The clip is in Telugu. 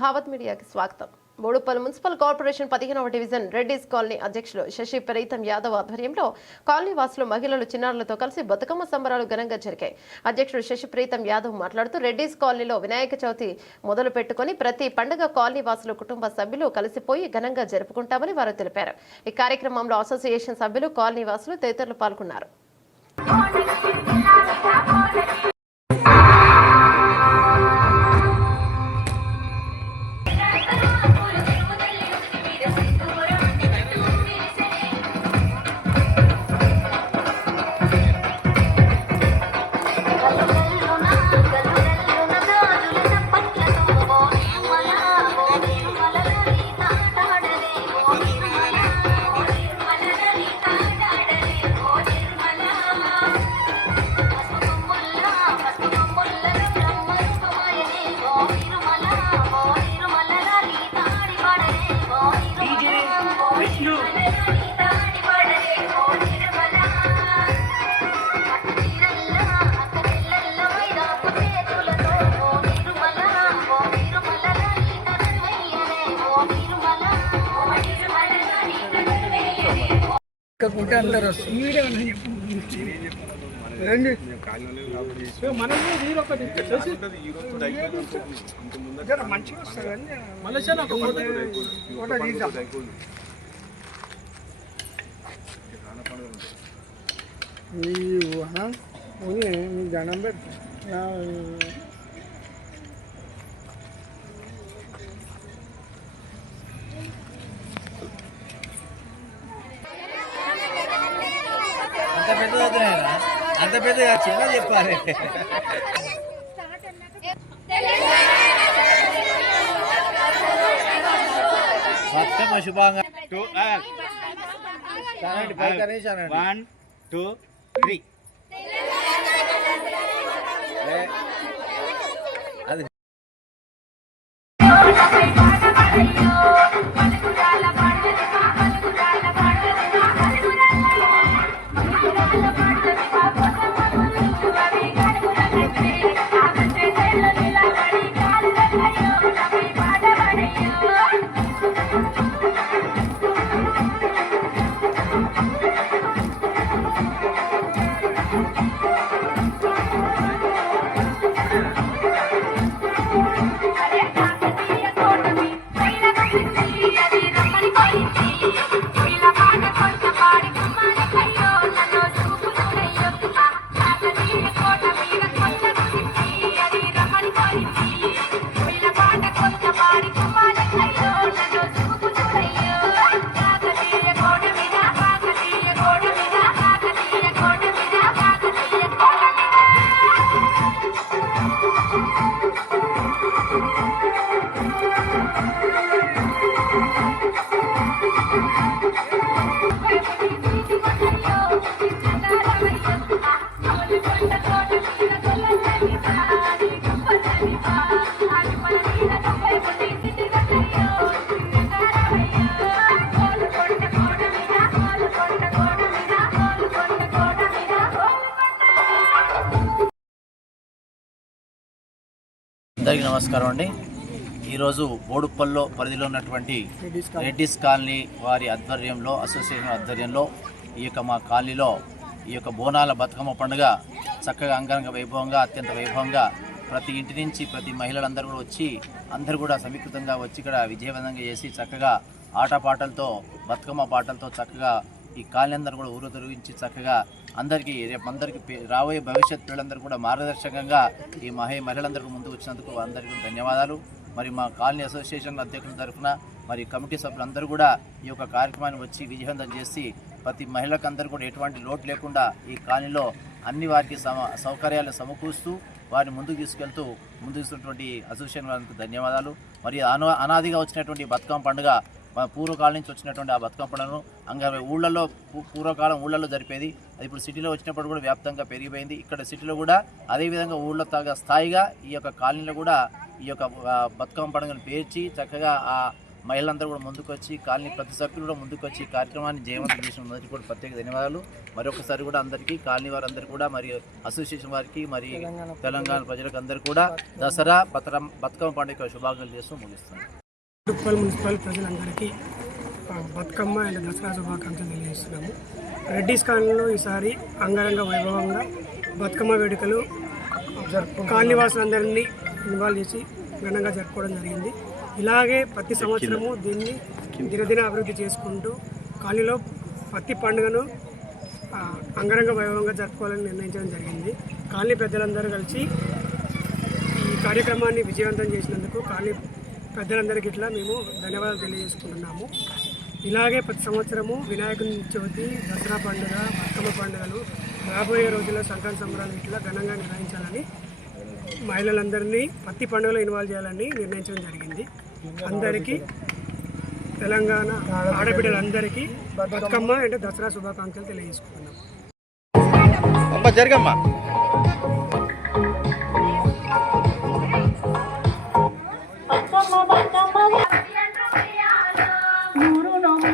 భావత్ మీడియాకి స్వాగతం. బోడుపల్లి మున్సిపల్ కార్పొరేషన్ పదిహేనవ డివిజన్ రెడ్డిస్ కాలనీ అధ్యక్షులు శశి ప్రీతం యాదవ్ ఆధ్వర్యంలో కాలనీ వాసులు మహిళలు చిన్నారులతో కలిసి బతుకమ్మ సంబరాలు ఘనంగా జరిగాయి. అధ్యక్షుడు శశి ప్రీతం యాదవ్ మాట్లాడుతూ రెడ్డిస్ కాలనీలో వినాయక చవితి మొదలు పెట్టుకుని ప్రతి పండుగ కాలనీ వాసులు కుటుంబ సభ్యులు కలిసిపోయి ఘనంగా జరుపుకుంటామని వారు తెలిపారు. ఈ కార్యక్రమంలో అసోసియేషన్ సభ్యులు కాలనీ వాసులు తదితరులు పాల్గొన్నారు. అందరు ఈ వన ఉంది మీ దండం పెట్టు అంత పెద్ద చిన్న చెప్పాలి. బతుకమ్మ శుభంగా టూ వన్ టూ త్రీ. అది Thank you. అందరికీ నమస్కారం అండి. ఈరోజు బోడుప్పల్లో పరిధిలో ఉన్నటువంటి రెడ్డిస్ కాలనీ వారి ఆధ్వర్యంలో అసోసియేషన్ ఆధ్వర్యంలో ఈ యొక్క మా కాలనీలో ఈ యొక్క బోనాల బతుకమ్మ పండుగ చక్కగా అంగరంగ వైభవంగా అత్యంత వైభవంగా ప్రతి ఇంటి నుంచి ప్రతి మహిళలందరూ కూడా వచ్చి అందరూ కూడా సమీకృతంగా వచ్చి ఇక్కడ విజయవంతంగా చేసి చక్కగా ఆటపాటలతో బతుకమ్మ పాటలతో చక్కగా ఈ కాలనీ అందరూ కూడా ఊరు తొలగించి చక్కగా అందరికీ రేపు అందరికీ రాబోయే భవిష్యత్ పిల్లలందరూ కూడా మార్గదర్శకంగా ఈ మహి మహిళలందరికీ ముందుకు వచ్చినందుకు అందరికీ ధన్యవాదాలు. మరి మా కాలనీ అసోసియేషన్ అధ్యక్షుల తరఫున మరి కమిటీ సభ్యులందరూ కూడా ఈ యొక్క కార్యక్రమాన్ని వచ్చి విజయవంతం చేసి ప్రతి మహిళకందరూ కూడా ఎటువంటి లోటు లేకుండా ఈ కాలనీలో అన్ని వారికి సమ సౌకర్యాలు సమకూరుస్తూ వారిని ముందుకు తీసుకెళ్తూ ముందుకు తీసుకున్నటువంటి అసోసియేషన్ వారికి ధన్యవాదాలు. మరి అనా అనాదిగా వచ్చినటువంటి బతుకమ్మ పండుగ మా పూర్వకాలం నుంచి వచ్చినటువంటి ఆ బతుకమ్మ పండుగను అంగ ఊళ్ళల్లో పూ- పూర్వకాలం ఊళ్ళల్లో జరిపేది. అది ఇప్పుడు సిటీలో వచ్చినప్పుడు కూడా వ్యాప్తంగా పెరిగిపోయింది. ఇక్కడ సిటీలో కూడా అదేవిధంగా ఊళ్ళో తగ్గ స్థాయిగా ఈ యొక్క కాలనీలో కూడా ఈ యొక్క బతుకమ్మ పండుగను పేర్చి చక్కగా ఆ మహిళలందరూ కూడా ముందుకొచ్చి కాలనీ ప్రతి సభ్యులు కూడా ముందుకొచ్చి ఈ కార్యక్రమాన్ని జయవంతం చేసిన మొదటి కూడా ప్రత్యేక ధన్యవాదాలు. మరొకసారి కూడా అందరికీ కాలనీ వారందరూ కూడా మరి అసోసియేషన్ వారికి మరి తెలంగాణ ప్రజలకు అందరూ కూడా దసరా బతుకమ్మ బతుకమ్మ పండుగ శుభాకాంక్షలు చేస్తూ ముగిస్తున్నాను. ఉప్పల్ మున్సిపల్ ప్రజలందరికీ బతుకమ్మ అండ్ దసరా శుభాకాంక్షలు తెలియజేస్తున్నాము. రెడ్డిస్ కాలనీలో ఈసారి అంగరంగ వైభవంగా బతుకమ్మ వేడుకలు కాలనీవాసులందరినీ ఇన్వాల్వ్ చేసి ఘనంగా జరుపుకోవడం జరిగింది. ఇలాగే ప్రతి సంవత్సరము దీన్ని దినదిన అభివృద్ధి చేసుకుంటూ కాలనీలో ప్రతి పండుగను అంగరంగ వైభవంగా జరుపుకోవాలని నిర్ణయించడం జరిగింది. కాలనీ పెద్దలందరూ కలిసి ఈ కార్యక్రమాన్ని విజయవంతం చేసినందుకు కాలనీ పెద్దలందరికీ ఇట్లా మేము ధన్యవాదాలు తెలియజేసుకుంటున్నాము. ఇలాగే ప్రతి సంవత్సరము వినాయకుని చవితి దసరా పండుగ బతుకమ్మ పండుగలు రాబోయే రోజుల్లో సంక్రాంతి సంబరాలు ఇట్లా ఘనంగా నిర్వహించాలని మహిళలందరినీ ప్రతి పండుగలో ఇన్వాల్వ్ చేయాలని నిర్ణయించడం జరిగింది. అందరికీ తెలంగాణ ఆడబిడ్డలందరికీ బతుకమ్మ అంటే దసరా శుభాకాంక్షలు తెలియజేసుకుంటున్నాం. అమ్మ జరగమ్మా. నూరు నూరు